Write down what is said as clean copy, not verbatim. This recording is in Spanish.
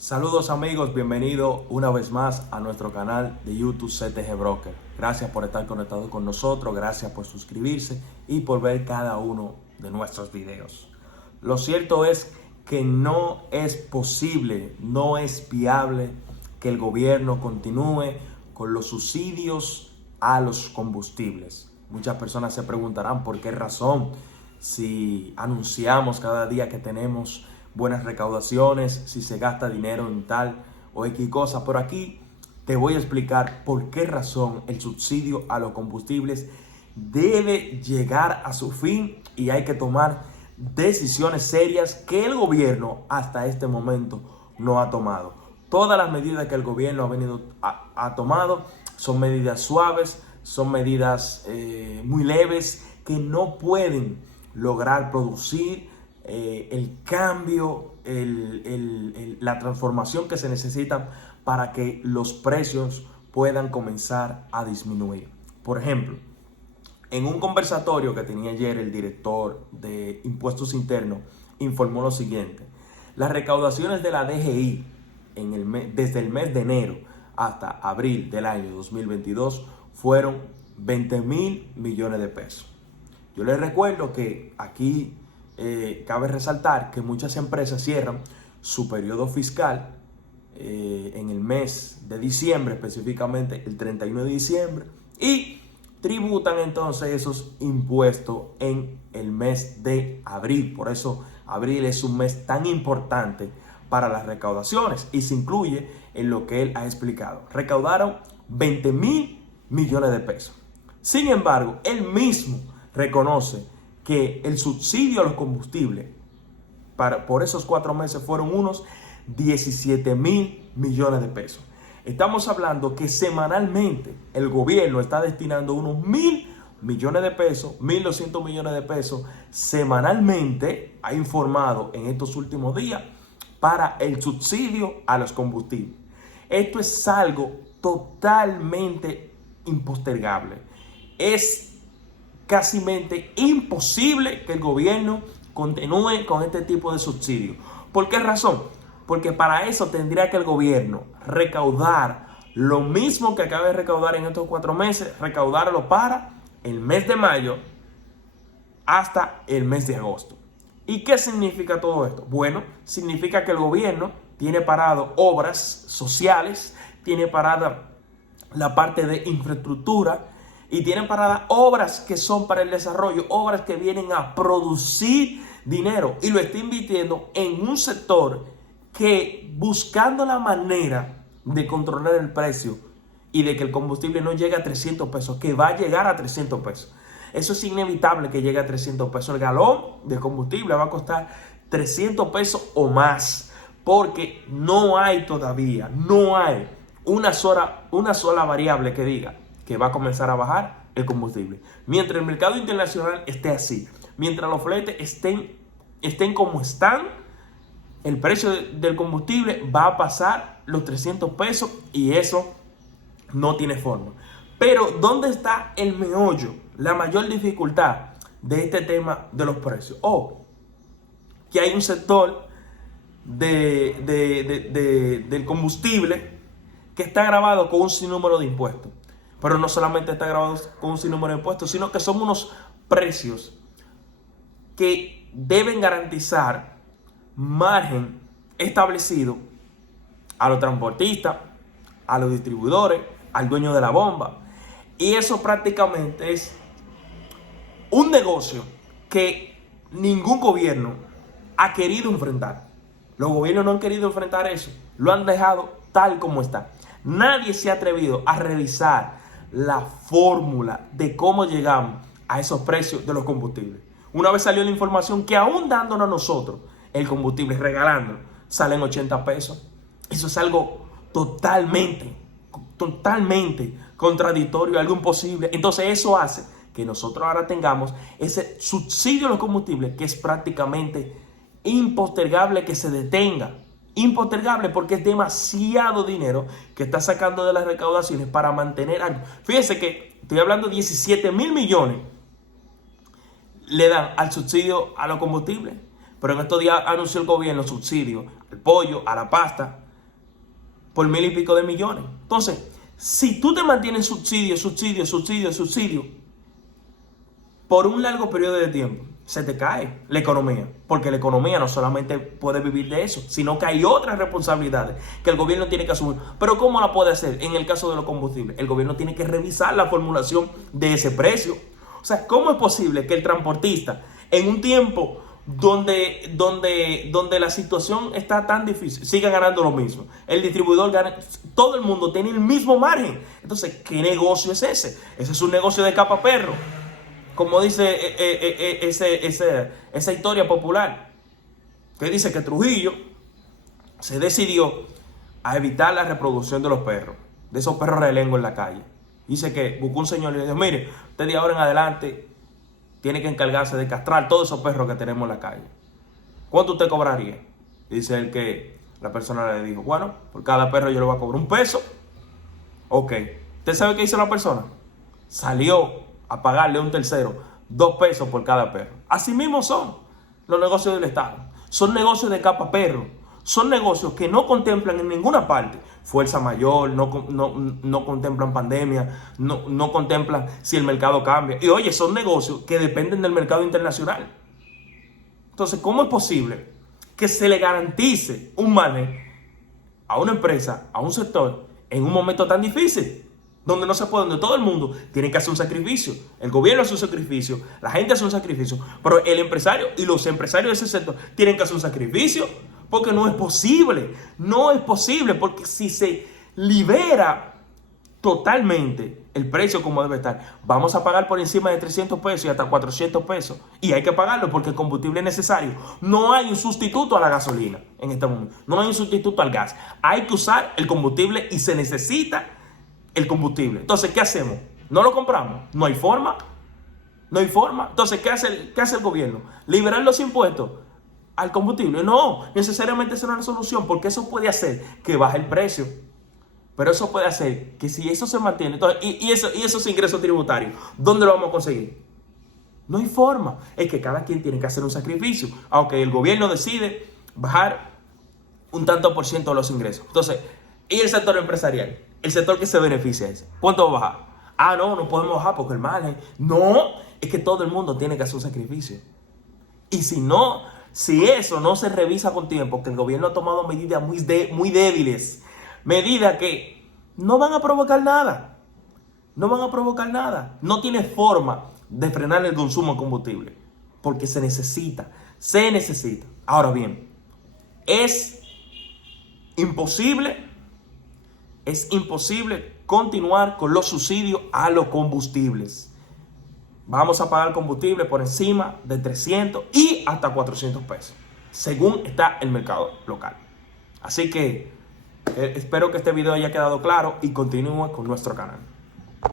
Saludos amigos, bienvenido una vez más a nuestro canal de YouTube CTG Broker. Gracias por estar conectado con nosotros, gracias por suscribirse y por ver cada uno de nuestros videos. Lo cierto es que no es posible, no es viable que el gobierno continúe con los subsidios a los combustibles. Muchas personas se preguntarán por qué razón, si anunciamos cada día que tenemos buenas recaudaciones, si se gasta dinero en tal o X cosa. Por aquí te voy a explicar por qué razón el subsidio a los combustibles debe llegar a su fin y hay que tomar decisiones serias que el gobierno hasta este momento no ha tomado. Todas las medidas que el gobierno ha tomado son medidas suaves, son medidas muy leves que no pueden lograr producir el cambio, la transformación que se necesita para que los precios puedan comenzar a disminuir. Por ejemplo, en un conversatorio que tenía ayer el director de Impuestos Internos, informó lo siguiente: las recaudaciones de la DGI desde el mes de enero hasta abril del año 2022 fueron 20.000 millones de pesos. Yo les recuerdo que aquí cabe resaltar que muchas empresas cierran su periodo fiscal en el mes de diciembre, específicamente el 31 de diciembre, y tributan entonces esos impuestos en el mes de abril. Por eso abril es un mes tan importante para las recaudaciones y se incluye en lo que él ha explicado. Recaudaron 20.000 millones de pesos. Sin embargo, él mismo reconoce que el subsidio a los combustibles por esos 4 meses fueron unos 17.000 millones de pesos. Estamos hablando que semanalmente el gobierno está destinando unos 1.000 millones de pesos, 1.200 millones de pesos semanalmente, ha informado en estos últimos días, para el subsidio a los combustibles. Esto es algo totalmente impostergable. Es casi imposible que el gobierno continúe con este tipo de subsidios. ¿Por qué razón? Porque para eso tendría que el gobierno recaudar lo mismo que acaba de recaudar en estos 4 meses, recaudarlo para el mes de mayo hasta el mes de agosto. ¿Y qué significa todo esto? Bueno, significa que el gobierno tiene parado obras sociales, tiene parada la parte de infraestructura, y tienen paradas obras que son para el desarrollo, obras que vienen a producir dinero, y lo está invirtiendo en un sector que, buscando la manera de controlar el precio y de que el combustible no llegue a 300 pesos, que va a llegar a 300 pesos. Eso es inevitable que llegue a 300 pesos. El galón de combustible va a costar 300 pesos o más, porque no hay una sola variable que diga que va a comenzar a bajar el combustible. Mientras el mercado internacional esté así, mientras los fletes estén como están, el precio del combustible va a pasar los 300 pesos y eso no tiene forma. Pero ¿dónde está el meollo, la mayor dificultad de este tema de los precios? Que hay un sector del combustible que está grabado con un sinnúmero de impuestos. Pero no solamente está grabado con un sinnúmero de impuestos, sino que son unos precios que deben garantizar margen establecido a los transportistas, a los distribuidores, al dueño de la bomba. Y eso prácticamente es un negocio que ningún gobierno ha querido enfrentar. Los gobiernos no han querido enfrentar eso, lo han dejado tal como está. Nadie se ha atrevido a revisar la fórmula de cómo llegamos a esos precios de los combustibles. Una vez salió la información que aún dándonos a nosotros el combustible, regalándolo, salen 80 pesos. Eso es algo totalmente contradictorio, algo imposible. Entonces eso hace que nosotros ahora tengamos ese subsidio a los combustibles que es prácticamente impostergable que se detenga. Impostergable porque es demasiado dinero que está sacando de las recaudaciones para mantener algo. Fíjense que estoy hablando de 17.000 millones le dan al subsidio a los combustibles, pero en estos días anunció el gobierno subsidio al pollo, a la pasta, por 1.000 y pico de millones. Entonces, si tú te mantienes subsidio por un largo periodo de tiempo, se te cae la economía, porque la economía no solamente puede vivir de eso, sino que hay otras responsabilidades que el gobierno tiene que asumir. Pero ¿cómo la puede hacer en el caso de los combustibles? El gobierno tiene que revisar la formulación de ese precio. O sea, ¿cómo es posible que el transportista, en un tiempo donde la situación está tan difícil, siga ganando lo mismo? El distribuidor gana, todo el mundo tiene el mismo margen. Entonces, ¿qué negocio es ese? Ese es un negocio de capa perro, como dice esa historia popular, que dice que Trujillo se decidió a evitar la reproducción de los perros, de esos perros relengos en la calle. Dice que buscó un señor y le dijo: mire, usted de ahora en adelante tiene que encargarse de castrar todos esos perros que tenemos en la calle. ¿Cuánto usted cobraría? Dice el que la persona le dijo: bueno, por cada perro yo le voy a cobrar $1. Ok. ¿Usted sabe qué hizo la persona? Salió a pagarle a un tercero $2 por cada perro. Así mismo son los negocios del Estado. Son negocios de capa perro. Son negocios que no contemplan en ninguna parte fuerza mayor, no contemplan pandemia, no contemplan si el mercado cambia. Y oye, son negocios que dependen del mercado internacional. Entonces, ¿cómo es posible que se le garantice un margen a una empresa, a un sector, en un momento tan difícil? Donde no se puede, donde todo el mundo tiene que hacer un sacrificio. El gobierno hace un sacrificio, la gente hace un sacrificio, pero el empresario y los empresarios de ese sector tienen que hacer un sacrificio, porque no es posible, porque si se libera totalmente el precio como debe estar, vamos a pagar por encima de $300 y hasta $400, y hay que pagarlo porque el combustible es necesario. No hay un sustituto a la gasolina en este momento, no hay un sustituto al gas, hay que usar el combustible y se necesita el combustible. Entonces, ¿qué hacemos? ¿No lo compramos? No hay forma. Entonces, ¿qué hace el gobierno? ¿Liberar los impuestos al combustible? No, necesariamente esa no es la solución, porque eso puede hacer que baje el precio. Pero eso puede hacer que, si eso se mantiene, entonces, y esos ingresos tributarios, ¿dónde lo vamos a conseguir? No hay forma. Es que cada quien tiene que hacer un sacrificio. Aunque el gobierno decide bajar un tanto por ciento de los ingresos. Entonces, ¿y el sector empresarial? El sector que se beneficia de eso, ¿cuánto va a bajar? Ah, no podemos bajar porque el margen. No, es que todo el mundo tiene que hacer un sacrificio. Y si eso no se revisa con tiempo, que el gobierno ha tomado medidas muy débiles, medidas que no van a provocar nada. No tiene forma de frenar el consumo de combustible, porque se necesita. Ahora bien, es imposible continuar con los subsidios a los combustibles. Vamos a pagar combustible por encima de 300 y hasta $400, según está el mercado local. Así que espero que este video haya quedado claro y continúe con nuestro canal.